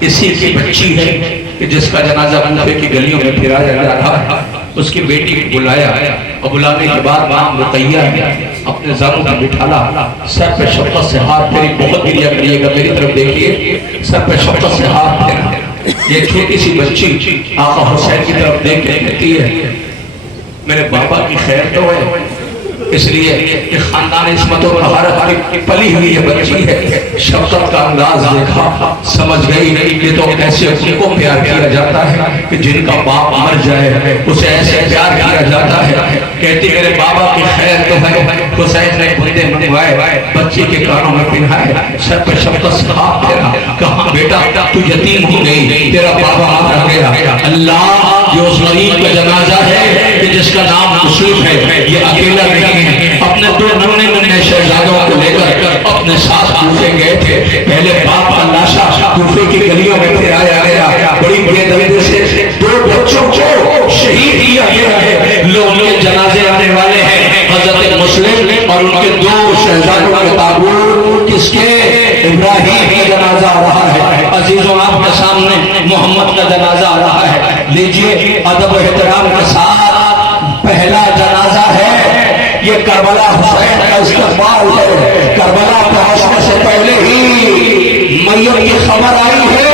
اسی کی بچی ہے کہ جس کا جنازہ کوفے کی گلیوں میں پھرایا جا رہا ہے. اس کی بیٹی کو بلایا اور بلانے کے بعد مام رقیہ نے اپنے زانوں پہ بٹھالا, سر پہ شفقت سے ہاتھ پھیری. بہت دلیا کریے گا, میری طرف دیکھیے, سر پہ شفقت سے ہاتھ پھیرا. یہ چھوٹی سی بچی آقا حسین کی طرف دیکھ کے کہتی ہے میرے بابا کی خیر تو ہے, اس لیے کہ خاندان عصمت و طہارت کی پلی ہوئی یہ بچی ہے. شفقت کا انداز دیکھا, سمجھ گئی یہ تو ایسے ان کو پیار کیا جاتا ہے کہ جن کا باپ مر جائے اسے ایسے پیار کیا جاتا ہے. کہتی میرے بابا کی خیر تو ہے. حسین نے بندے منگوائے, بچی کے کانوں میں پہنائے, سر پہ شفقت سے ہاتھ پھیرا. کہاں بیٹا تو یتیم ہو گئی, تیرا بابا مر گیا. اللہ یہ اس غریب کا جنازہ ہے کہ جس کا نام یوسف ہے. یہ اکیلا نہیں ہے, اپنے دو ننھے ننھے شہزادوں کو لے کر اپنے ساتھ کوفے گئے تھے. پہلے باپ کا لاشا کوفے کی گلیوں میں پھرایا گیا. بڑی بے دردی سے دو بچوں کو شہید کیا گیا ہے. لوگ کے جنازے آنے والے ہیں, حضرت مسلم اور ان کے دو شہزادوں کے تابوت کس کے, ابراہیم کا جنازہ آ رہا ہے. عزیزوں آپ کے سامنے محمد کا جنازہ آ رہا ہے. لیجئے ادب و احترام کے ساتھ پہلا جنازہ ہے یہ کربلا حسین کا استقبال ہے. کربلا پہنچنے سے پہلے ہی میت کی خبر آئی ہے,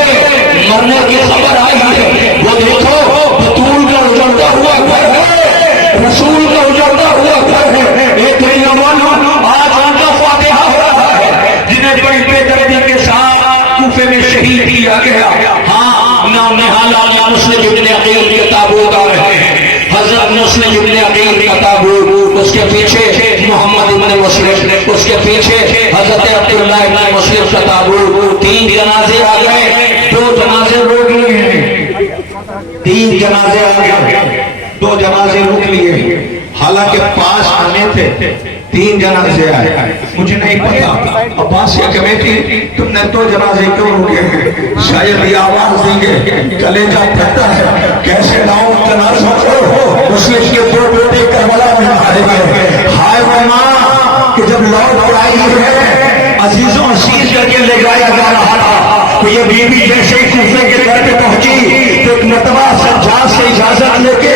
مرنے کی خبر آئی ہے. وہ دیکھو بطول کا اجڑتا ہوا گھر ہے, رسول کا اجڑتا ہوا گھر ہے. ایک نوجوان آج ان کا فاتحہ ہو رہا ہے جنہیں بڑی بے دردی کے ساتھ کوفے میں شہید کیا گیا. ہاں نام نہال اللہ مسلم ابن عقیل کے تابوت آ رہے ہیں. حضرت مسلم ابن عقیل کا تابوت, اس کے پیچھے محمد ابن مسلم, اس کے پیچھے حضرت عبداللہ ابن مسلم کا تابوت. تین جنازے آ گئے, دو جنازے روک لیے ہیں. تین جنازے آ گئے, دو جنازے روک لیے. حالانکہ پاس آنے تھے, تین جنازے آئے. مجھے نہیں پتا عباسیہ کمیٹی تم نے دو جنازے کیوں روکے ہیں. شاید یہ آواز دیں گے کلیجہ پھٹتا ہے, کیسے لاؤں جنازہ کو, مسلم کے دو بیٹے کربلا میں مارے گئے. ہائے وہ ماں کہ جب لوٹ کر آئی ہے عزیزوں عزیز کر کے لے جایا جا رہا تھا, تو یہ بیوی جیسے ہی کوفے کے گھر پہ پہنچی تو ایک مرتبہ سجاد سے اجازت لے کے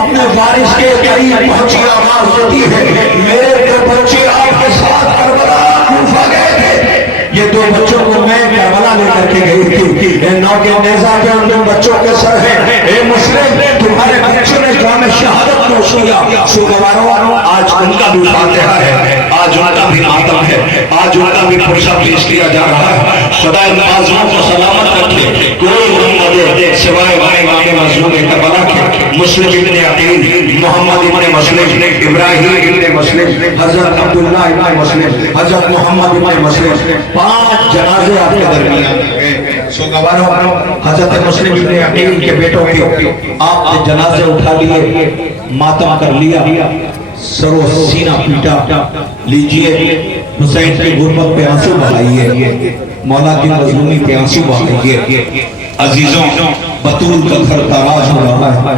اپنے وارث کے قریب پہنچی. آواز ہوتی ہے میرے دو بچے آپ کے ساتھ کربلا کوفہ گئے تھے. یہ دو بچوں کو میں کربلا لے کر کے گئی تھی. نو کے نیزہ کے ان دو بچوں کے سر ہیں. اے مسلم تمہارے بچوں نے جام شہادت نوش کیا. سوگواروں آج ان کا بھی فاتحہ ہے, آج ان کا بھی ماتم ہے, آج ان کا بھی پرچہ پیش کیا جا رہا ہے. خدا ان معذوروں کو سلامت رکھے. کوئی غم نہ دے سوائے امام معصوم کربلا کے. مسلم ابن عقیل, محمد ابن مسلم, ابراہیم ابن مسلم, حضرت عبداللہ ابن مسلم, حضرت محمد ابن مسلم. پانچ جنازے آپ کے درمیان ہیں. سوگواروں حضرت مسلم ابن عقیل کے بیٹوں کے آپ نے جنازے اٹھا لیے, ماتم کر لیا, سر و سینہ پیٹا. لیجئے حسین کی غربت پہ آنسو بہائیے, مولا کی مظلومی پہ آنسو بہائیے. عزیزوں بطول کا گھر تاراج ہو رہا ہے,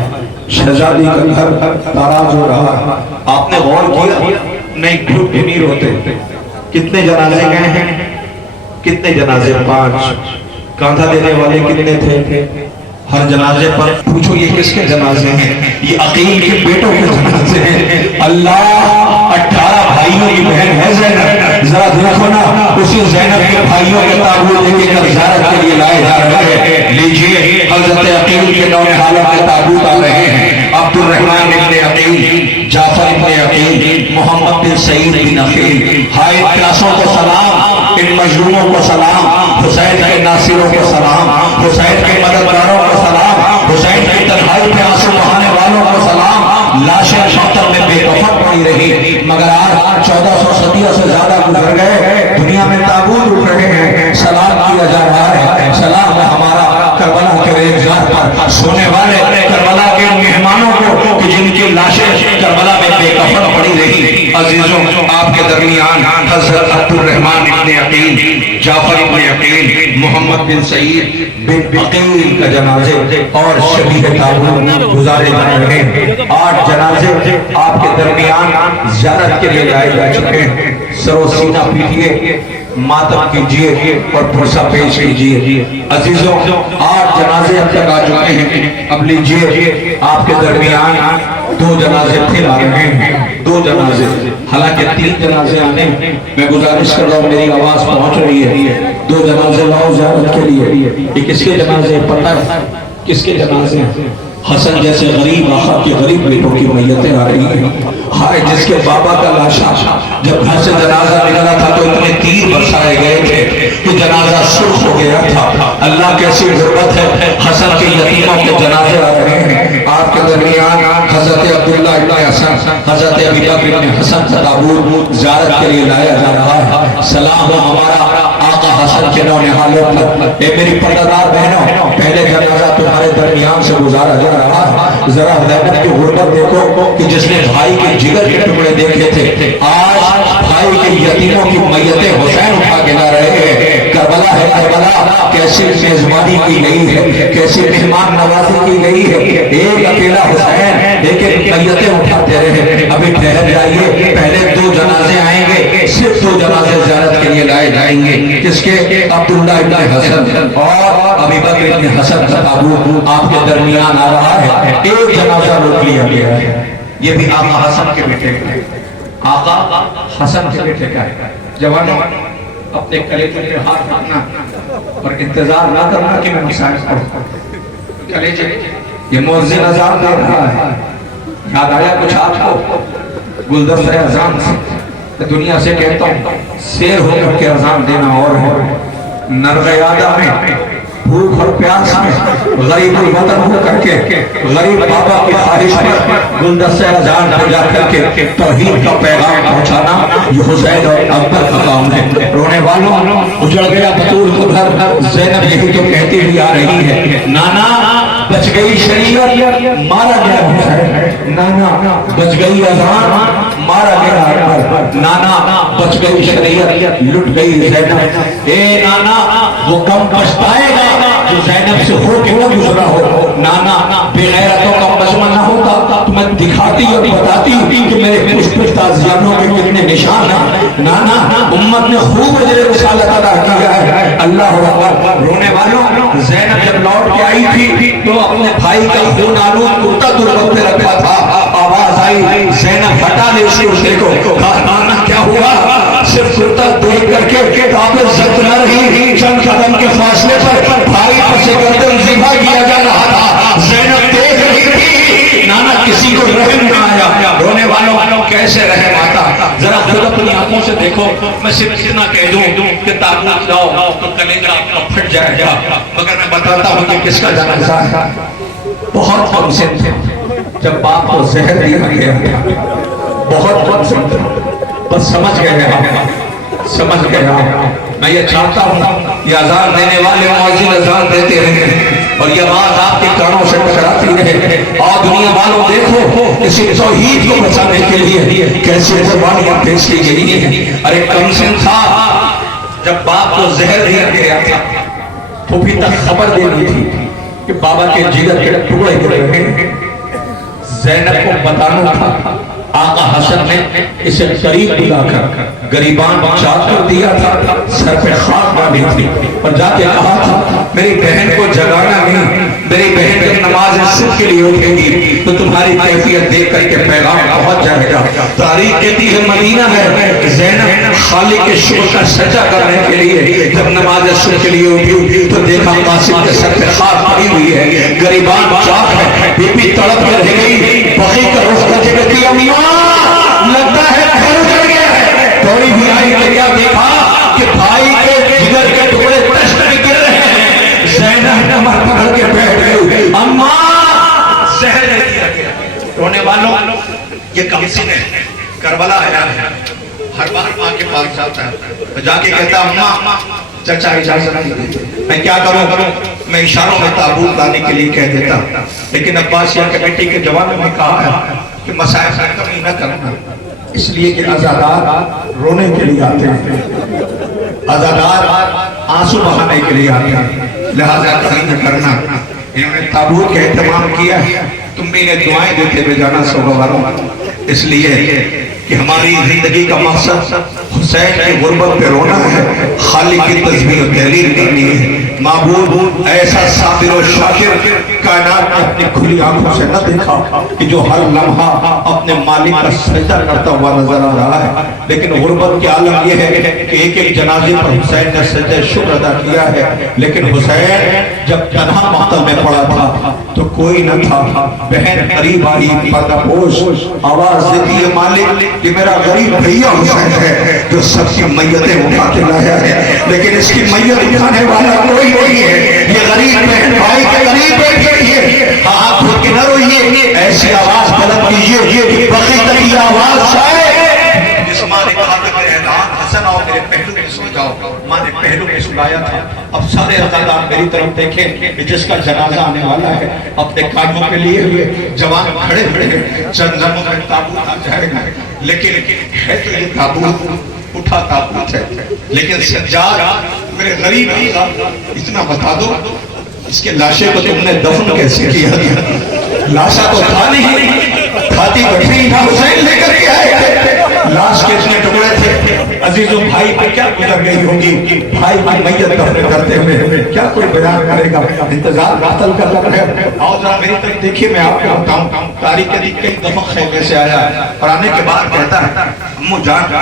شہزادی کا گھر تاراج ہو رہا ہے. آپ نے غور کیا نہیں گھٹ بھی نہیں روتے. کتنے جنازے گئے ہیں, کتنے جنازے, 5. کاندھا دینے والے کتنے تھے, ہر جنازے پر پوچھو یہ کس کے جنازے ہیں, یہ عقیل کے بیٹوں کے جنازے ہیں. اللہ 18 بھائیوں کی بہن ہے زینب, ذرا دیکھو نا اسی زینب کے بھائیوں کے تابوت لے کر زیارت کے لیے لائے جا رہے ہیں. لیجئے حضرت عقیل کے نونہالوں کے تابوت آ رہے ہیں. عبد الرحمن ابن عقیل, جعفر ابن عقیل, محمد بن سعید بن عقیل. ہائے پیاسوں کو سلام, ان مظلوموں کو سلام, حسین کے ناصروں کو سلام, حسین کے مددگاروں کو سلام, حسین کی تنہائی پہ آنسو بہانے والوں کو سلام. لاشیں شفتر میں بے کفن پڑی رہی, مگر آج 1400 صدیوں سے زیادہ گزر گئے, دنیا میں تابوت اٹھ رہے ہیں. سلام کیا جا رہا ہے, سلام ہے ہمارا کربلا کے ریزگار پر سونے والے کربلا کے مہمانوں کو کہ جن کی لاشیں کربلا میں بے کفن پڑی رہی. عزیزوں آپ کے درمیان حضرت عبد الرحمن ابن عقیل, جعفر ابن عقیل, محمد بن سعید بن عقیل کا جنازے اور شبیہ تابوت گزارے جا رہے ہیں. 8 جنازے آپ کے درمیان زیارت کے لیے لائے جا چکے ہیں. سر و سینہ پیٹیے, ماتم کیجئے اور پرسہ پیش کیجئے. عزیزوں 8 جنازے اب تک آ چکے ہیں. اب لیجئے آپ کے درمیان 2 جنازے پھر آ رہے ہیں. 2 جنازے، حالانکہ 3 جنازے آنے. میں گزارش کر رہا ہوں، میری آواز پہنچ رہی ہے. 2 جنازے لاؤ زیارت کے لیے. یہ کس کے جنازے پتہ ہے کس کے جنازے ہیں؟ حسن جیسے غریب آقا کے غریب بیٹوں کی میتیں آ رہی ہیں. ہائے جس کے بابا کا لاشا جب گھر سے جنازہ نکلا تھا تو اتنے تیر برسائے گئے تھے کہ جنازہ سرخ ہو گیا تھا. اللہ کیسی غربت ہے. حسن کے یتیموں کے جنازے آ رہے ہیں. آپ کے درمیان حضرت عبداللہ ابن حسن، حضرت ابی بکر ابن حسن کا تابوت زیارت کے لیے لایا جا رہا ہے. سلام ہو ہمارا آقا حسن کے نونہالوں پر. اے میری پردہ دار بہنوں، پہلے جنازہ تمہارے درمیان سے گزارا جا رہا ہے. ذرا زینب کی غربت دیکھو کہ جس نے بھائی کے جگر کے ٹکڑے دیکھے تھے، آج بھائی کے یتیموں کی میتیں حسین اٹھا کے لا رہے ہیں. کربلا ہے کربلا، کیسی میزبانی کی گئی ہے، کیسی مہمان نوازی کی گئی ہے. ایک اکیلا حسین لیکن میتیں اٹھاتے رہے. ابھی ٹھہر جائیے، پہلے 2 جنازے آئیں گے. صرف 2 جنازے زیارت کے لیے لائے جائیں گے. کس کے؟ عبداللہ ابن حسن اور ابی بکر ابن حسن کا تابوت آپ کے درمیان آ رہا ہے. ایک جنازہ روک لیا گیا ہے. یہ بھی آقا حسن کے بیٹے کا ہے. آقا حسن کے بیٹے کا ہے. جوانوں اپنے کلیجے پہ ہاتھ رکھنا اور انتظار نہ کرنا کہ میں مسائل کروں. کلیجے یہ مؤذن اذان دے رہا ہے. یاد آیا کچھ آپ کو گلدستہ اذان سے؟ دنیا سے کہتا ہوں سیر ہو کر کے اذان دینا اور ہے. نرغ یادہ میں، بھوک اور پیاس میں، غریب الوطن ہو کر کے غریب بابا کی خواہش پر گلدستہ اذان پہ جا کر کے توحید کا پیغام پہنچانا یہ حسین اور اکبر کا کام ہے. رونے والوں اجڑ گیا بطول کو گھر. زینب یہی تو کہتی ہوئی آ رہی ہے، نانا بچ گئی شریعت مارا گیا حسین. نانا بچ گئی اذان مارا گیا اکبر. نانا بچ گئی شریعت لٹ گئی زینب. اے نانا وہ کم پچھتائے گا جو زینب سے ہو کے نہ گزرا ہو. نانا بے غیرتوں کا مجمع نہ ہوتا تو میں دکھاتی اور بتاتی کہ میرے پشت تازیانوں کے کتنے نشان ہیں. نانا امت نے خوب اجر رسالت ادا کیا ہے. اللہ اکبر. رونے والوں زینب جب لوٹ کے آئی تھی تو اپنے بھائی کا خون آلود کرتا دربت پہ رکھا تھا. آواز آئی زینب ہٹا لے اس کرتے کو. نانا کیا ہوا؟ صرف کرتا دیکھ کر کے تابر زد نہ رہی. چند قدم کے فاصلے پر بھائی پر سے گردن ذبح کیا جا رہا تھا. زینب دیکھ رہی تھی. نانا کسی کو رحم نہ آیا. رونے والوں کیسے رحم آتا؟ ذرا خود اپنی آنکھوں سے دیکھو. میں صرف اتنا کہہ دوں کہ تابوت لاؤ تو کلیجہ آپ کا پھٹ جائے گا، مگر میں بتاتا ہوں کہ کس کا جنازہ ہے. بہت کم سن تھے جب باپ کو زہر دیا گیا. بہت کم سن تھے، بس سمجھ گیا. میں یہ چاہتا ہوں یہ اذان دینے والے مؤذن اذان دیتے رہے اور یہ آواز آپ کے کانوں سے ٹکراتی رہے. اور دنیا والوں دیکھو اسی توحید کو بچانے کے لیے کیسے قربانیاں پیش کی گئی ہیں. ارے کم سن تھا جب باپ کو زہر دیا گیا تھا تو بھی تک خبر دینی تھی کہ بابا کے جگر کے ٹکڑے گر رہے ہیں. زینب کو بتانا تھا. آقا حسن نے اسے قریب بلا کر گریبان چادر دیا تھا، سر پہ خاک باندھی تھی اور جا کے کہا تھا میری بہن کو جگانا نہیں. میری بہن جب نماز صبح کے لیے اٹھے گی تو تمہاری کیفیت دیکھ کر کے پیغام پہنچ جائے گا. تاریخ کہتی ہے مدینہ ہے زینب خالق کے شکر کا سجدہ کرنے کے لیے جب نماز صبح کے لیے اٹھی تو دیکھا قاسم کے سر پہ خاک پڑی ہوئی ہے، گریبان چاک ہے. بی بی تڑپ کر رہ گئی. بقی کا رخ کر کے کہتی اماں لگتا ہے گھر اجڑ گیا ہے. تھوڑی بھی آئی کہ کیا دیکھا کہ بھائی کے جگر کے ٹکڑے ٹشٹ میں گر رہے ہیں. زینب کمر پکڑ کے بیٹھ گئی. اماں زہر دے دیا گیا. رونے والوں یہ کم سن ہے. کربلا آیا ہے، ہر بار ماں کے پاس جاتا ہے، جا کے کہتا اماں چچا اجازت نہیں دیتے. میں کیا کروں؟ میں اشاروں میں تابوت لانے کے لیے کہہ دیتا. لیکن عباسیہ کمیٹی کے جواب میں کہا ہے کہ مسائل میں کمی نہ کرنا، اس لیے کہ عزادار رونے کے لیے آتے ہیں، عزادار آنسو بہانے کے لیے آتے ہیں، لہذا کمی نہ کرنا. انہوں نے تابوت کا اہتمام کیا. تم بھی انہیں دعائیں دیتے ہوئے جانا سوگواروں، اس لیے کہ ہماری زندگی کا مقصد حسین کی غربت پہ رونا ہے، خالق کی تسبیح و تحلیل کرنی ہے۔ معبود ایسا صابر و شاکر کائنات نے اپنی کھلی آنکھوں سے نہ دیکھا کہ جو ہر لمحہ اپنے مالک کا سجدہ کرتا ہوا نظر آ رہا ہے، لیکن غربت کی عالم یہ ہے کہ ایک ایک جنازے پر حسین نے سجدہ شکر ادا کیا ہے، لیکن حسین جب تنہا مقتل میں پڑا تھا تو کوئی نہ تھا۔ بہن قریب آئی، پردہ پوش آواز دیتی ہے مالک کہ میرا غریب بھیا حسین ہے جو سب کی میتیں اٹھا کے لایا ہے، لیکن اس کی میت اٹھانے والا کوئی نہیں ہے۔ یہ غریب بہن بھائی کے قریب بیٹھی ہے، ہاتھ کھول کے نہ روئیے، ایسی آواز بلند کیجیے کہ بقی تک یہ آواز جائے۔ جس ماں نے کہا کہ میرے اعلان حسن آؤ میرے پہلو میں سو جاؤ، ماں نے پہلو میں سلایا تھا۔ اب سارے عزادار میری طرف دیکھیں کہ جس کا جنازہ آنے والا ہے، اپنے کانوں پہ لیے ہوئے جوان کھڑے کھڑے ہیں، چند لمحوں میں تابوت آ جائے گا، لیکن ہے تو یہ تابوت اٹھا تابوت ہے، لیکن سجاد میرے غریب آقا اتنا بتا دو اس کے لاشے کو تم نے دفن کیسے کیا تھا؟ لاشا تو تھا نہیں، کھاتی بٹھی تھا، حسین لے کر کے آئے تھے، لاش کے اتنے ٹکڑے تھے۔ عزیزوں بھائی پہ کیا گزر گئی ہوگی، بھائی کی میت دفن کرتے ہوئے کیا کوئی بیان کرے گا؟ انتظار قاتل کا لگ رہا ہے۔ آؤ ذرا میری طرف دیکھیے، میں آپ کو بتاؤں تاریخ کے کئی دفعہ خیمے سے آیا اور آنے کے بعد کہتا ہے امو جان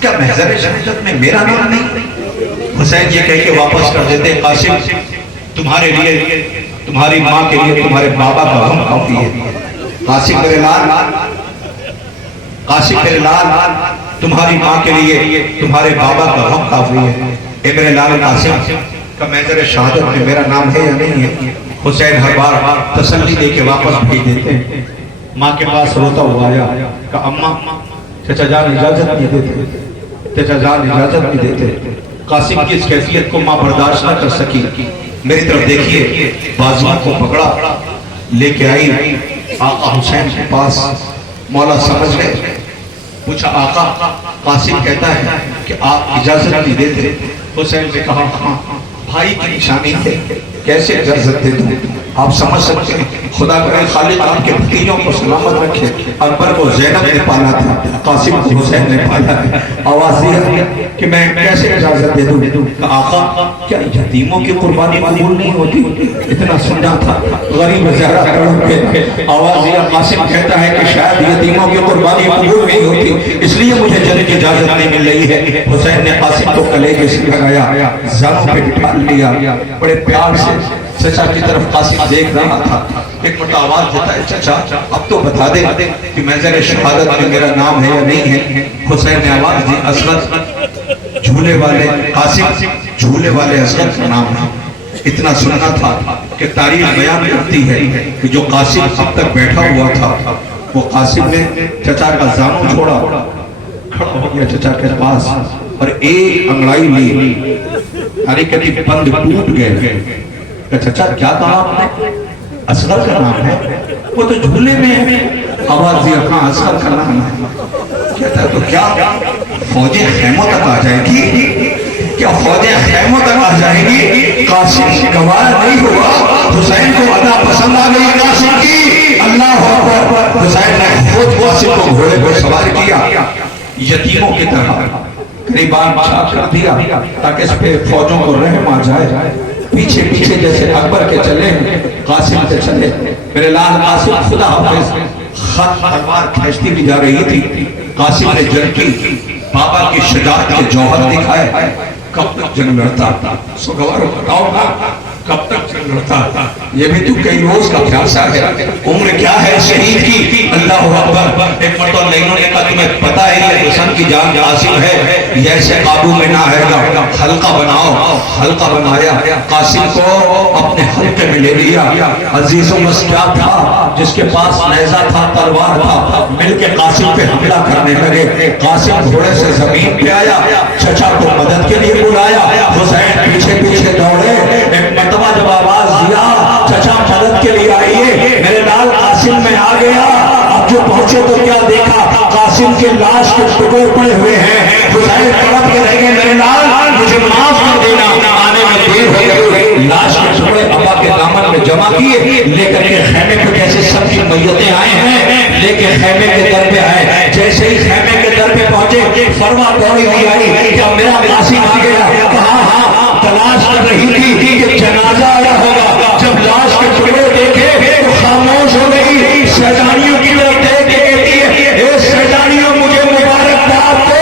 کیا محضر شہادت میں میرا نام نہیں؟ حسین یہ کہہ کے واپس کر دیتے، قاسم تمہارے لیے، تمہاری ماں کے لیے تمہارے بابا کا غم کافی ہے۔ قاسم میرے لال، قاسم میرے لال، تمہاری ماں کے لیے تمہارے بابا کا غم کافی ہے۔ اے میرے لال قاسم کا محضر شہادت میں میرا نام ہے یا نہیں ہے؟ حسین ہر بار تسلی دے کے واپس بھیج دیتے ہیں۔ ماں کے پاس روتا ہوا آیا کہ اماں چچا جان اجازت نہیں دیتے، چچا جان اجازت نہیں دیتے۔ قاسم کی اس کیفیت کو ماں برداشت نہ کر سکی، میری طرف دیکھیے، بازوؤں کو پکڑا لے کے آئی آقا حسین کے پاس۔ مولا سمجھ گئے، پوچھا آقا قاسم کہتا ہے کہ آپ اجازت نہیں دیتے۔ حسین نے کہا ہاں بھائی کی نشانی ہے، کیسے اجازت دے دوں؟ آپ سمجھ سکتے ہیں، خدا کرے خالق آپ کے بھتیجوں کو سلامت رکھے۔ اکبر کو زینب نے پالا تھا، قاسم کو حسین نے پالا ہے۔ آواز دیا کہ میں کیسے اجازت دے دوں؟ آقا کیا یتیموں کی قربانی قبول نہیں ہوتی؟ اتنا سننا تھا، غریب زہرا تڑپ کے آواز دیا۔ قاسم کہتا ہے کہ شاید یتیموں کی قربانی قبول نہیں ہوتی، اس لیے مجھے جنگ کی اجازت نہیں مل رہی ہے۔ حسین نے قاسم کو کلیجے سے لگایا، زانوں پہ بٹھا لیا، بڑے پیار سے چچا کی طرف قاسم دیکھ رہا تھا۔ ایک مرتبہ آواز دیتا ہے چچا اب تو بتا دے کہ محضر شہادت میں میرا نام ہے یا نہیں ہے؟ حسین نے آواز دی اصغر، جھولے والے قاسم، جھولے والے اصغر کا نام ہے۔ اتنا سننا تھا کہ تاریخ بیان کرتی ہے کہ جو قاسم اب تک بیٹھا ہوا تھا، وہ قاسم نے چچا کا زانو چھوڑا، کھڑا ہو گیا چچا کے پاس اور ایک انگڑائی لی، یعنی کہ بند ٹوٹ گئے۔ چچا کیا کہا آپ نے؟ اصغر کا نام ہے، وہ تو جھولے میں ہے۔ آواز دیا ہاں اصغر کا نام ہے۔ کہتا ہے تو کیا فوجیں خیموں تک آ جائے گی؟ کیا فوجیں خیموں تک آ جائے گی؟ قاسم گوار نہیں ہوا، حسین کو ادا پسند آ گئی قاسم کی۔ اللہ اکبر، حسین نے خود قاسم کو گھوڑے پر سوار کیا، یتیموں کی طرح قریبان چھاپ کر دیا تاکہ اس پہ فوجوں کو رحم آ جائے۔ پیچھے پیچھے جیسے اکبر کے چلے قاسم کے چلے۔ میرے لال قاسم خدا حافظ خط تلوار کھینچتی بھی جا رہی تھی۔ قاسم نے جنگ کی، بابا کی شجاعت کے جوہر دکھائے۔ کب تک جنگ لڑتا؟ سوگوارو بتاؤ گا کب تک جنگ لڑتا؟ یہ بھی تو کئی روز کا پیاسا ہے، عمر کیا ہے شہید کی؟ اللہ اکبر۔ ایک مرتبہ لیکن نے کہا تمہیں پتہ ہے یہ حسن کی جان قاسم ہے، جیسے قابو میں نہ ہے گا، حلقہ بناؤ۔ حلقہ بنایا، قاسم کو اپنے حلقے میں لے لیا۔ عزیزوں بس کیا تھا، جس کے پاس نیزہ تھا، تلوار تھا، مل کے قاسم پہ حملہ کرنے لگے۔ قاسم گھوڑے سے زمین پہ آیا، چچا کو مدد کے لیے بلایا، حسین پیچھے پیچھے دوڑے۔ ایک مرتبہ جب آواز دیا چچا مدد کے لیے آئیے، میرے لال قاسم میں آ گیا۔ اب جو پہنچے تو کیا دیکھا، قاسم کے لاش کے ٹکڑے پڑے ہوئے ہیں۔ حسین تڑپ کے رہ گئے، میرے لال مجھے معاف کر دینا، آنے میں دیر ہو گئی۔ لاش کے ٹکڑے ابا کے دامن میں جمع کیے، لے کر کے خیمے پہ جیسے سب کی میتیں آئے ہیں، لیکن خیمے کے در پہ آئے. جیسے ہی خیمے کے در پہ پہنچے فرما دوڑی ہوئی آئی, کیا میرا قاسم آ گیا؟ کہا ہاں. تلاش کر رہی تھی کہ جنازہ آیا ہوگا. جب لاش کے ٹکڑے دیکھے تو خاموش ہو گئی. شیطانیوں کی طرف دیکھ کے کہتی ہے, اے شیطانیوں مجھے مبارکباد دو,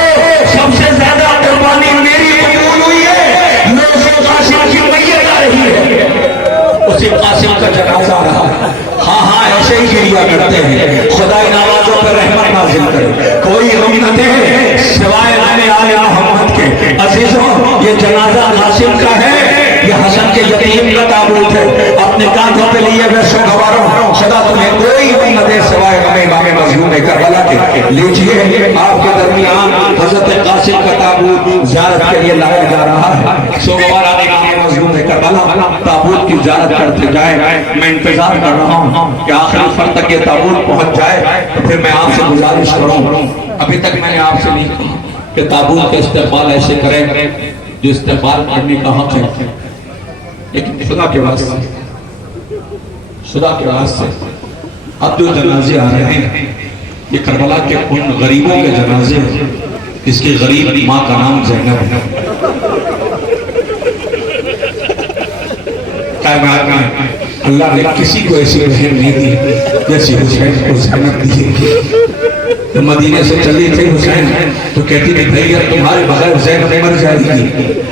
سب سے زیادہ قربانی میری قبول ہوئی ہے. لوگ قاسم کی میت آ رہی ہے. اسی قاسم کا جنازہ رہا. ہاں ہاں ایسے ہی کریا کرتے ہیں. خدا ان آوازوں پر رحمت نازل کرے. کوئی غم نہ دے سوائے آنے آل محمد کے. عزیزوں یہ جنازہ قاسم کا ہے, یہ حسن کے یتیم کا تابوت ہے. اپنے کاندھوں پہ لیے ہوئے سوگواروں, خدا تمہیں کوئی غم نہ دے سوائے ہمیں امام مظلوم کربلا کے. لیجیے آپ کے درمیان حضرت قاسم کا تابوت زیارت کے لیے لایا جا رہا ہے. سوگوار امام مظلوم کربلا تابوت کی زیارت کرتے جائیں. میں انتظار کر رہا ہوں کہ آخری فرد تک یہ تابوت پہنچ جائے تو پھر میں آپ سے گزارش کروں. ابھی تک میں نے آپ سے نہیں کہا کہ تابوت کا استقبال ایسے کریں جو استقبال کرنے کا حق ہے, لیکن خدا کے واسطے, خدا کے واسطے اب جو جنازے آ رہے ہیں یہ کربلا کے ان غریبوں کے جنازے ہیں جس کی غریب ماں کا نام زینب ہے. اللہ نے کسی کو ایسی رحم نہیں دی جیسی حسین کو زینب دی. تو مدینے سے چلی تھی حسین تو کہتی تھی بھیا تمہارے بغیر زینب مر جائے گی,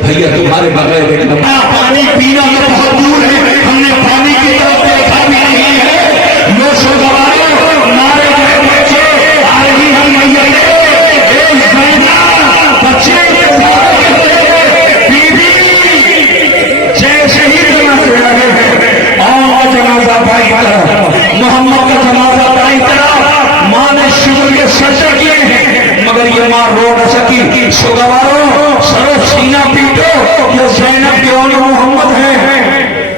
بھیا تمہارے بغیر ایک دم پانی پینا تو بہت دور ہے, ہم نے پانی کی طرف دیکھا بھی نہیں ہے. لوگ سو گوارے نعرے گئے بچے آ رہی ہم میتیں, بچے جیسے ہی جنازے آئے ہیں اور جنازہ بھائی محمد کا جنازہ بھائی طرح ماں نے شکر کے سجدے کیے ہیں مگر یہ ماں رو نہ سکی. سوگواروں سرو سینہ پیٹو, یہ زینب کے اون محمد ہے.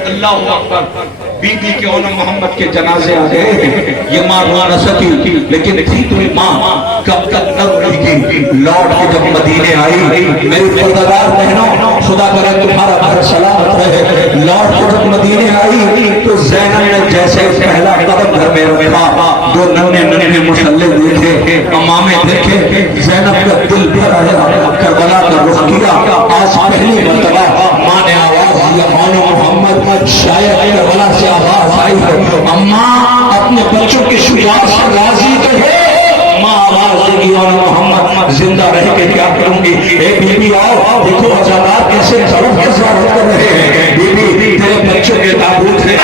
اللہ اکبر. بی بی کے اون محمد کے جنازے آ گئے. یہ ماں رو نہ سکی لیکن تھی تمہیں ماں کب تک نہ روئے گی. لوٹ کے جب مدینے آئی میری پردگار بہنوں خدا کرے تمہارا گھر سلامت رہے. لوٹ کے جب مدینے آئی تو زینب نے جیسے پہلا قدم گھر میں رکھا, دو ننے ننے مسلح دیکھے, امامے دیکھے, زینب کا دل بھر آیا, کربلا کا رخ کیا. آج پہلی مرتبہ ماں نے آواز دی, امان محمد. شاید کربلا سے آواز آئی ہے, اماں اپنے بچوں کی شجاعت سے راضی تو ہے. ماں آواز دے گی, اور محمد زندہ رہ کے کیا کروں گی. اے بی بی آؤ دیکھو عزادار کیسے ضرور حضرت کر رہے ہیں. بی بی تیرے بچوں کے تابوت ہے.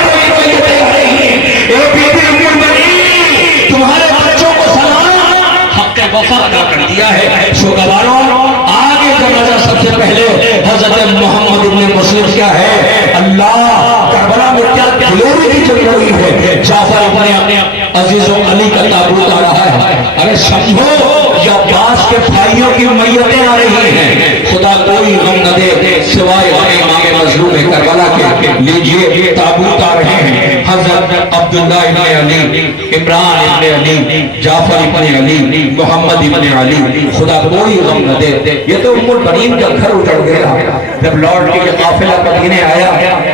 اے بی بی تمہارے بچوں کو سلام, حق وفا ادا کر دیا ہے. سوگواروں آگے جنازہ سب سے پہلے حضرت محمد ابن مسلم کیا ہے. اللہ کربلا میں کیا گلوری چل رہی ہے. جعفر ابن عزیز و علی کا تابوت آ رہا ہے. ارے سمجھو یا عباس کے بھائیوں کی میتیں آ رہی ہیں. خدا کوئی غم نہ دے سوائے امام مظلوم کربلا کے. لیجئے تابوت آ رہے ہیں. حضرت عبداللہ ابن علی, عمران ابن علی, جعفر ابن علی, محمد ابن علی. خدا کوئی غم نہ دے. یہ تو ام البنین کا گھر اجڑ گیا. جب لوٹ کے یہ قافلہ مدینے آیا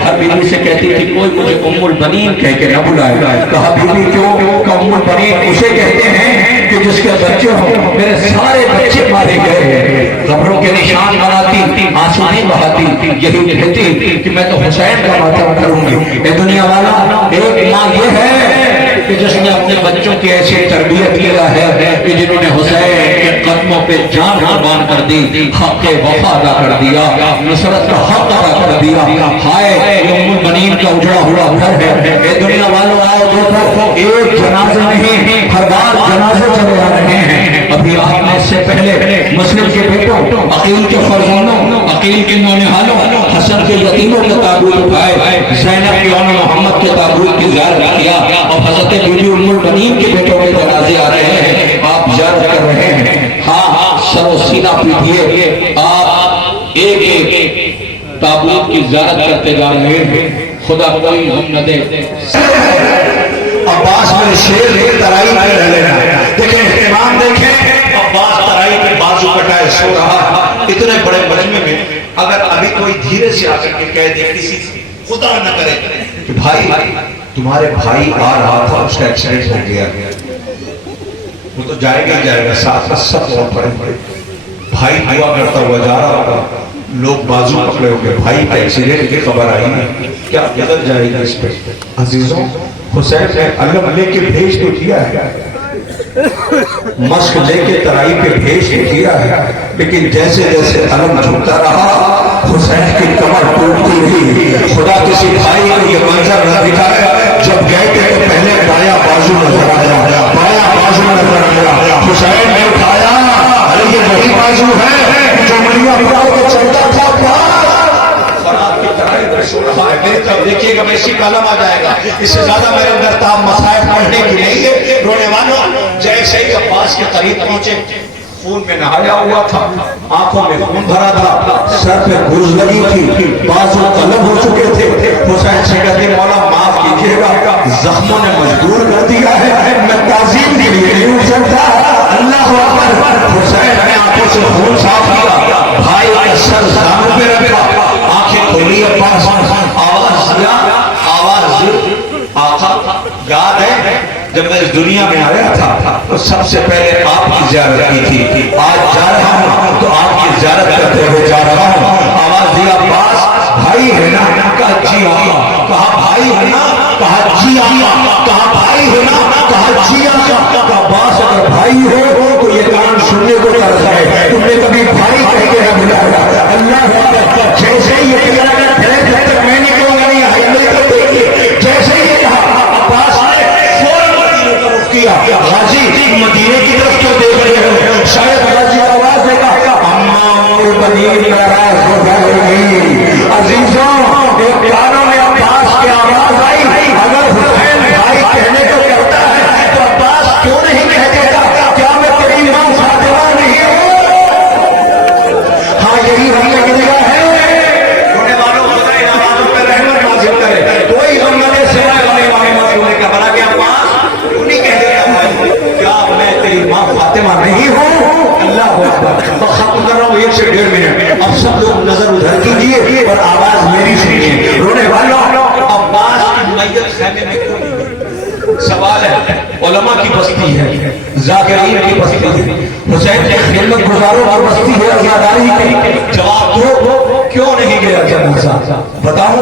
ہر بیوی سے کہتی تھی کوئی مجھے ام البنین کہہ کے نہ بلائے. کہا بیوی کیوں؟ کہ ام البنین اسے کہتے ہیں کہ جس کے بچے ہوں. میرے سارے بچے مارے گئے. قبروں کے نشان بناتی, آنسو نہیں بہاتی, یہی کہتی کہ میں تو حسین کا ماتم کروں گی. اے دنیا والا, ایک ماں یہ ہے کہ جس نے اپنے بچوں کی ایسی تربیت کیا ہے کہ جنہوں نے حسین کے قدموں پہ جان قربان کر دی, حق وفا ادا کر دیا, نصرت کا حق ادا کر دیا. ہائے یہ ام البنین کا اجڑا ہوا گھر ہے. اے دنیا والوں آؤ دیکھو, ایک جنازہ نہیں ہر بار جنازے چلے آ رہے ہیں. ابھی آپ نے اس سے پہلے مسلم کے بیٹوں, عقیل کے فرزانوں, عقیل کے نونہالوں, حسن کے یتیموں کے تابوت اٹھائے, زینب کے اون محمد کے تابوت کی زیارت کیا, اور حضرت بی بی ام البنین کے بیٹوں کے جنازے آ رہے ہیں. آپ زیارت کر رہے ہیں. ہاں سر و سینہ پیٹیے, آپ ایک ایک تابوت کی زیارت کرتے جا رہے ہیں. خدا کوئی غم نہ دے. عباس میں شیر ترائی میں رہ لینا. دیکھیں اہتمام دیکھیں, عباس ترائی کے بازو کٹائے سو رہا. اتنے بڑے مجمع میں اگر ابھی کوئی دھیرے سے آ کر کے کہہ دے کسی خدا نہ کرے کہ بھائی تمہارے بھائی آ رہا تھا, اس کا ایکسیڈنٹ ہو گیا, وہ تو جائے گا ہی جائے گا، ساتھ میں سب اور پڑے پڑے بھائی دعا کرتا ہوا جا رہا ہوگا، لوگ بازو پکڑے ہو گئے، بھائی کا ایکسیڈنٹ کی خبر آئی ہے، کیا بدل جائے گا اس پہ؟ عزیزوں حسین نے علم لے کے بھیج تو دیا ہے، مشق لے کے ترائی پہ بھیج تو دیا ہے، لیکن جیسے جیسے علم جھکتا رہا حسین کی کمر ٹوٹتی رہی۔ خدا کسی بھائی کو یہ منظر نہ دکھایا، جب گئے تھے تو پہلے بایاں بازو نظر آیا، بایاں بازو نظر آیا، حسین نے اٹھایا، ارے یہ وہی بازو ہے جو میاں بلاؤ کو چلتا تھا میری طرف دیکھیے گا، میں اسی کالم آ جائے گا، اس سے زیادہ میرے اندر تھا مسائل پڑھنے کی نہیں ہے۔ رونے والوں جیسے ہی عباس کے قریب پہنچے، خون میں نہایا ہوا تھا، آنکھوں میں خون بھرا تھا، سر پہ گوز لگی تھی، بازو قلم ہو چکے تھے۔ حسین سے کہتے مولا معاف کیجیے گا، زخموں نے مجبور کر دیا ہے، میں تعظیم کے لیے نہیں اٹھ سکتا۔ اللہ اکبر۔ حسین نے آنکھوں سے خون صاف کیا، بھائی کا سر زانوں پہ رکھا، آنکھیں کھولی، عباس آواز دیا، آواز آقا یاد ہے جب میں اس دنیا میں آیا تھا تو سب سے پہلے آپ کی زیارت کی تھی، آج جا رہا ہوں تو آپ کی زیارت کرتے ہوئے جا رہا ہوں۔ آواز دیا عباس بھائی ہے نا؟ کہا جی آقا۔ کہا بھائی ہے نا؟ کہا جی آقا۔ کہا بھائی ہے نا؟ کہا جی آقا۔ کہا عباس اگر بھائی ہو تو یہ کان سننے کو طرز ہے، تم نے کبھی بھائی کہہ کے نہ بلایا۔ اللہ اکبر۔ جیسے ہی یہ کہا کہ پھر جب تک میں نہیں کہوں گا نہیں آئی، جیسے ہی یہ کہا عباس نے کیا، غازی مدینے کی طرف کیوں دیکھ رہے ہو؟ شاید غازی آواز دے گا اماں بنی ناراض ہو جائے گی۔ عزیزوں ایک کانوں میں عباس کی آواز آئی، اگر حسین بھائی کہنے کو کرتا ہے تو عباس کیوں نہیں کہہ دیتا کیا میں تیری ماں فاطمہ نہیں ہوں؟ ہاں یہی ہم نے کیا ہے۔ ہونے والوں خدا ان آوازوں پہ رحمت نازل کرے، کوئی غم نہ دے سوائے والے معلومات کا بنا کہ عباس نہیں کہہ دیتا کیا میں تیری ماں فاطمہ نہیں ہوں؟ اللہ اکبر۔ ختم کر رہا ہوں 1 سے 1.5 منٹ، اب سب لوگ نظر ادھر کیجیے اور آواز میری سنیے۔ رونے والوں عباس کی میت خیمے میں کیوں نہیں؟ سوال ہے، علماء کی بستی ہے، ذاکرین کی بستی ہے، حسین کے خدمت گزاروں کی بستی ہے، ازاداری کی، جواب دو کیوں نہیں گیا جنازہ؟ بتاؤں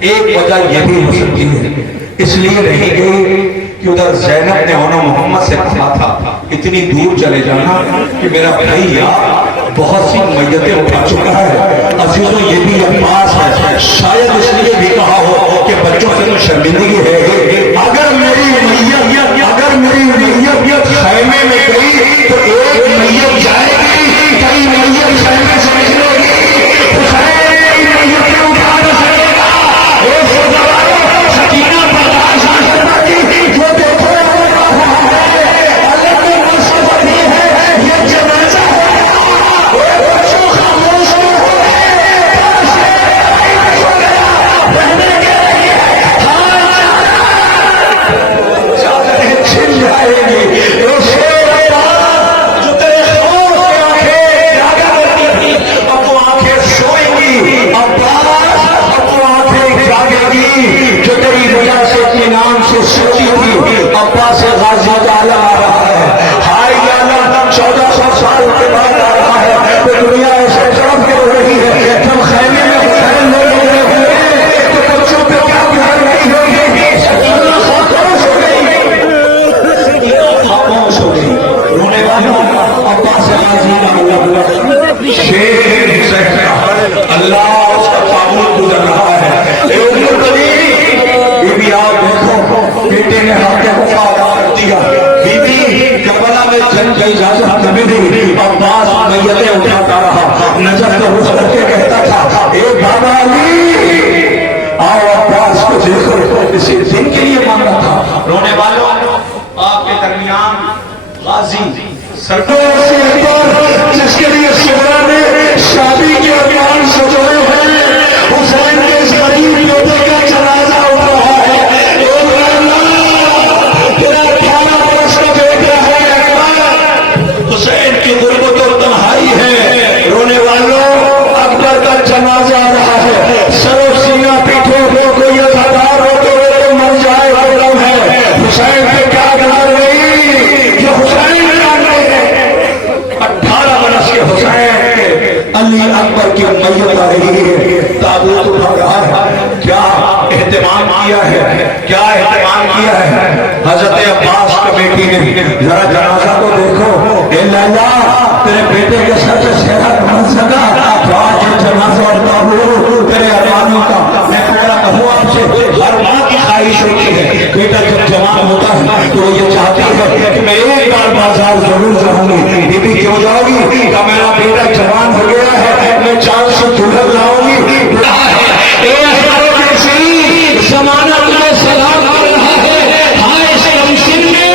ایک وجہ یہ بھی ہو سکتی ہے، اس لیے نہیں گئی کہ ادھر زینب نے انہوں محمد سے کہا تھا اتنی دور چلے جانا کہ میرا بھائی بہت سی میتیں اٹھا چکا ہے۔ عزیزوں یہ بھی عباس ہے، شاید اس لیے بھی کہا ہو کہ بچوں سے تو شرمندگی ہے، اگر میری میت خیمے میں گئی تو ایک میت جائے گی، کئی میت خیمے سے نکلے گی، حسین میتیں اٹھا نہ سکے گا۔ سکینہ برداشت نہ کر پاتی، جو دیکھو اللہ کی مصیبت ہی ہے، یہ جنازہ ہے، خاموش ہو اہتمام کیا ہے, کیا اہتمام کیا ہے. حضرت عباس کا بیٹی نے ذرا جنازہ تو دیکھو, اے لیلا تیرے بیٹے کے سر سے صحت بن سکا تو آج جنازہ اور تابوت تیرے ارمانوں کا. میں پورا کہوں آپ سے, ہر ماں کی خواہش ہوتی ہے بیٹا جب جوان ہوتا ہے تو یہ چاہتی ہے کہ میں ایک بار بازار ضرور جاؤں گی. بی بی کیوں جاؤ گی؟ کہ میرا بیٹا جوان ہو گیا ہے, میں چاند سے دلہن لاؤں گی. زمانہ تمہیں سلام کر رہا ہے, ہائے اس کمسن میں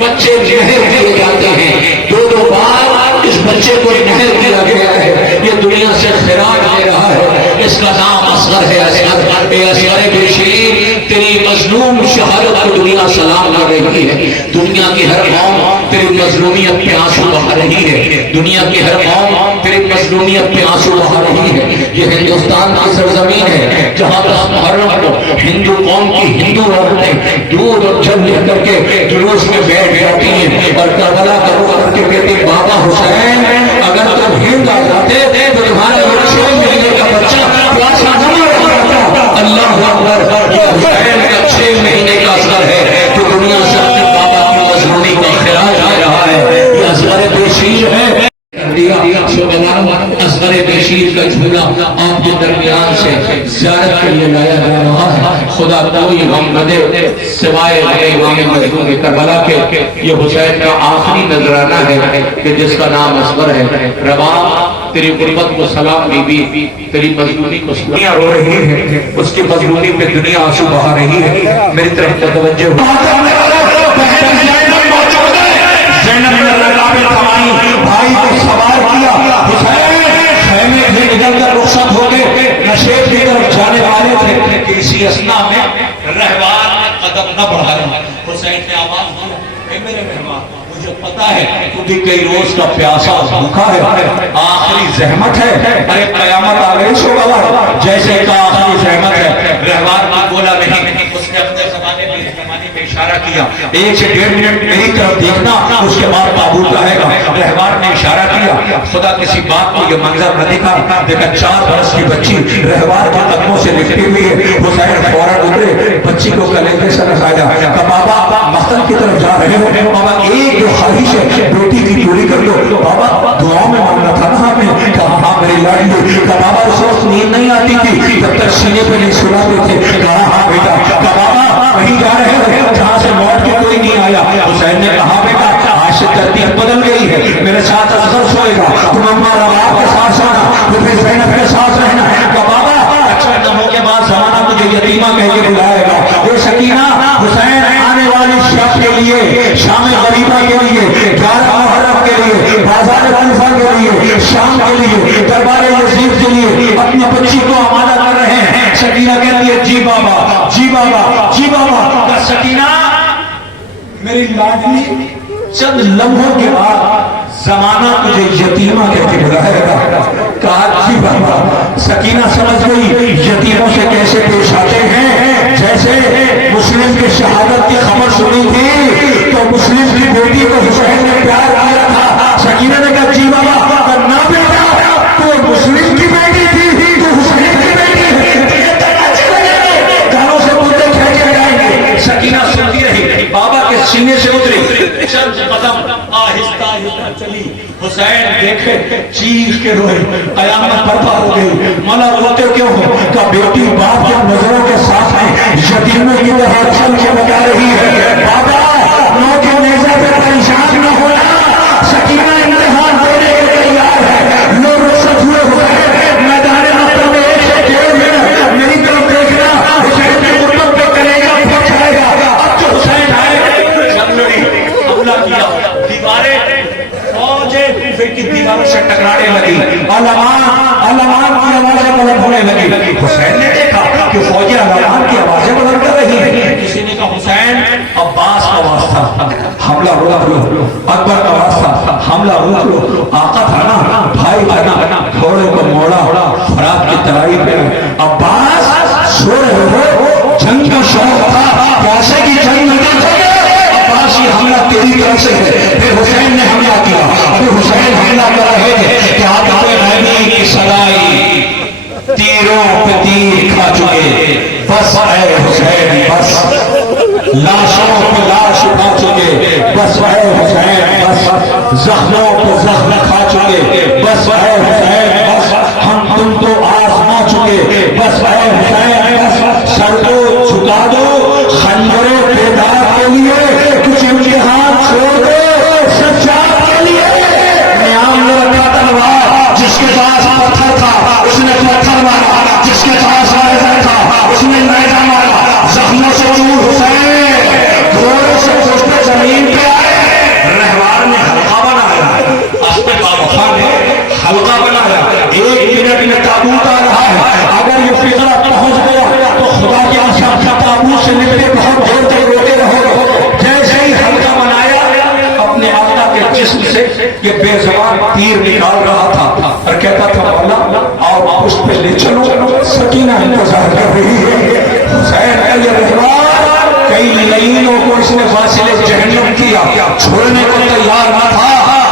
بچے نہر کیے جاتے ہیں, دو دو بار اس بچے کو نہر کیا گیا ہے, یہ دنیا سے خراج لے رہا ہے. اس کا نام اصغر ہے. اصغر اے اصغر بشیر, تیری مظلوم شہادت کو دنیا سلام کر رہی ہے. دنیا کی ہر قوم تیری مظلومیت پہ آنسو بہا رہی ہے. دنیا کی ہر قوم تیری مظلومیت پہ آنسو بہا رہی ہے. یہ ہندوستان کی سرزمین ہے جہاں دس محرم کو ہندو قوم کی ہندو عورتیں دودھ اور جل لے کر کے جلوس میں بیٹھ جاتی ہیں اور کربلا کرو کے بیٹے بابا حسین اگر تم ہند آ جاتے تو تمہارے 6 مہینے کا بچہ پیاسا نہ مرتا. اللہ اکبر, یہ حسین کا 6 مہینے کا اثر ہے تو دنیا سے اپنے بابا کی مظلومی کا خراج آ رہا ہے. یہ اصغر بشیر ہے. اصغر بشیر کا جھولا آپ کے درمیان سے زیارت کے لیے لایا جا رہا ہے. خدا کوئی غم نہ دے سوائے امام مظلوم کربلا کے. یہ حسین کا آخری نذرانہ ہے کہ جس کا نام اصغر ہے. ربا تیری غربت کو سلام بی بی, تیری مظلومی کو دنیا رو رہی ہے, اس کی مظلومی پہ دنیا آنسو بہا رہی ہے. میری طرف توجہ بھائی کو سوار کیا. حسین خیمے سے نکل کر رخصت ہو گئے, نشیب کی طرف جانے والے تھے کہ اسی اسنا میں رہبار نے قدم نہ بڑھایا. حسین نے آواز دیا, اے میرے مہمان, مجھے پتا ہے تو بھی کئی روز کا پیاسا بھوکا ہے, آخری زحمت ہے. ارے قیامت آ گئی سو گوا جیسے کا آخری زحمت ہے. رہبار نے بولا نہیں, اس نے اپنے زمانے میں اشارہ کیا 1 سے 1.5 منٹ میری طرف دیکھنا, اس کے بعد تابوت آئے گا. رہبار نے اشارہ کیا, خدا کسی بات کو یہ منظر نہ دکھا. دیکھا 4 برس کی بچی رہبار کے قدموں سے لپٹی ہوئی ہے. حسین فوراً اترے, بچی کو کلیجے سے رسایا کہ بابا مقصد کی طرف جا رہے ہو, بابا ایک جو خواہش ہے بیٹی کی پوری کر دو. بابا دعاؤں میں مانگنا تھا نا آپ نے, کہا ہاں میری لاڈلی. کہ بابا اس وقت نیند نہیں آتی تھی جب تک سینے پہ نہیں سلاتے تھے. کہا ہاں بیٹا. کہ بابا وہیں جا رہے ہو جہاں سے لوٹ کے کوئی نہیں آیا. حسین نے کہا بیٹا آج سے ترتیب بدل گئی ہے, میرے ساتھ اصغر سوئے گا, تم ہمارا باپ کے ساتھ سونا, پھر زینب کے ساتھ رہنا. کہ بابا اچھا دموں کے بعد زمانہ تجھے یتیمہ کہہ کے بلائے گا. یہ سکینہ حسین آنے والی شب کے لیے, شام غریبہ کے لیے, 11 محرم کے لیے, بازار کوفہ کے لیے, شام کے لیے, دربار یزید کے لیے اپنی بچی کو آمادہ کر رہے ہیں. سکینہ کہتی ہے جی بابا, جی بابا, جی بابا. کہ سکینہ میری لاڈلی چند لمحوں کے بعد زمانہ تجھے یتیمہ کہہ کے بلائے گا. کہا جی بابا. سکینہ سمجھ گئی یتیموں سے کیسے پیش آتے ہیں. جیسے مسلم کی شہادت کی خبر سنی تھی تو مسلم کی بیٹی کو حسین نے پیار کیا تھا. سکینہ نے کہا جی بابا. کرنا بیٹا تو مسلم کی بیٹی تھی, تو حسین کی بیٹی ہے, گھروں سے بوتے کھینچ کے جائیں گے. سکینہ سنتی رہی, بابا کے سینے سے اتری, چند قدم آہستہ آہستہ چلی. حسین دیکھے چیخ کے روئے, قیامت برپا ہو گئی. مولا روتے کیوں ہو؟ کہ بیٹی باپ کے نظروں کے ساتھ میں یتیموں کی طرح چل کے بتا رہی ہے. بابا نو کے نیزے پہ پریشان نہ ہونا, سکینہ امتحان دینے کے تیار ہے. لوگ رخصت ہوئے ہوئے میدان مقتل میں 1 سے 1.5 منٹ میری طرف دیکھنا. حسین کے قربت پہ کلیجہ پہنچائے گا. اب جو حسین آئے جب لڑی حملہ کیا, دیواریں فوجیں کوفے کی دیواروں سے ٹکرانے لگی. علمان علمان کی آوازیں بلند ہونے لگی. حسین نے دیکھا کہ فوجیں علمان کی آوازیں بلند کر رہی ہیں. کسی نے کہا حسین عباس کا واسطہ, حملہ روک لو. اکبر کا واسطہ, حملہ روک لو. آقا تھا نا, بھائی تھا نا, گھوڑے کو موڑا, فرات کی ترائی پہ. عباس سو رہے ہو, جنگ کا شوق تھا, پیاسے کی جنگ میں عباسی حملہ تیری طرف سے ہے. پھر حسین نے حملہ کیا. پھر حسین حملہ کر رہے تھے کہ عادت غیبی کی سلائی تیروں پہ تیر کھا چکے, بس ہے حسین بس، لاشوں پہ لاش اٹھا چکے بس ہے حسین بس، زخموں پہ زخم کھا چکے بس ہے حسین بس، ہم تم تو آزما چکے بس ہے حسین بس، سر کو جھکا دو خنجر بیدار کے لیے، کچھ امتحان چھوڑ دو سچار کے لیے۔ نیام نے رکھا تلوار، جس کے پاس پتھر تھا اس نے پتھر مارا، جس کے پاس نیزہ تھا اس نے نیزہ مارا، زخموں سے چور حسین گھوڑے سے پشتے زمین پہ آئے، رہوار نے حلقہ بنایا، اسپے باوفا نے حلقہ بنایا، 1 منٹ میں تابوت آ رہا ہے، اگر یہ فضا پہنچ گیا تو خدا کے عاشق کا تابوت سے نکلے بہت دیر تک روتے رہو۔ جیسے ہی حلقہ بنایا اپنے آقا کے جسم سے یہ بے زبان تیر نکال رہا تھا اور کہتا تھا مولا اور پشت پہ لے چلو، سکینہ انتظار کر رہی ہے۔ حسین علیہ الرحمن کئی لعینوں کو اس نے فاصلے جہنم کیا، چھوڑنے کو تیار نہ تھا،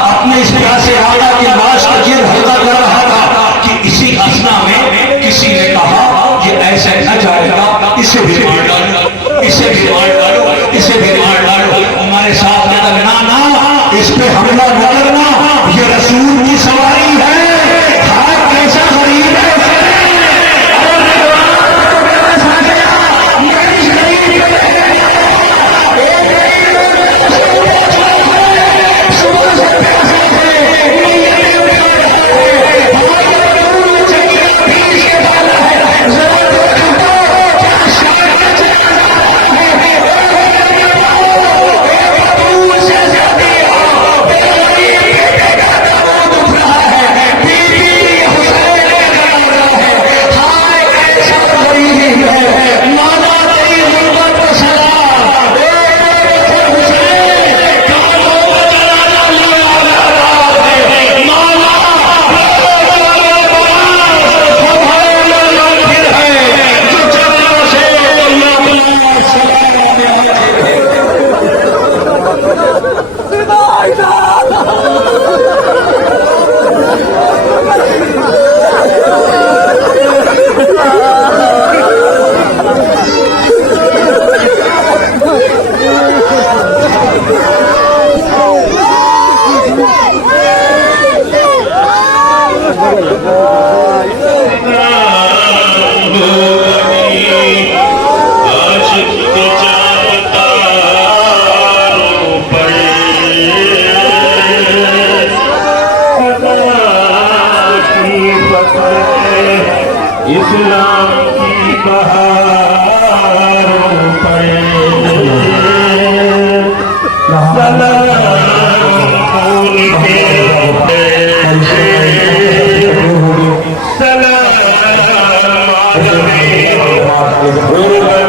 اپنے اس پیاسے آقا کی لاش کا گرد حلقہ کر رہا تھا کہ اسی اثنا میں کسی نے کہا یہ ایسے نہ جائے گا، اسے بھی مار ڈالو، اسے بھی مار ڈالو، اسے بھی مار ڈالو۔ ہمارے ساتھ کہتا نا اس پہ حملہ نہ کرنا، یہ رسول کی سواری ہے، ہاتھ کیسا غریب ہے اسلام کی بہاروں پر سلام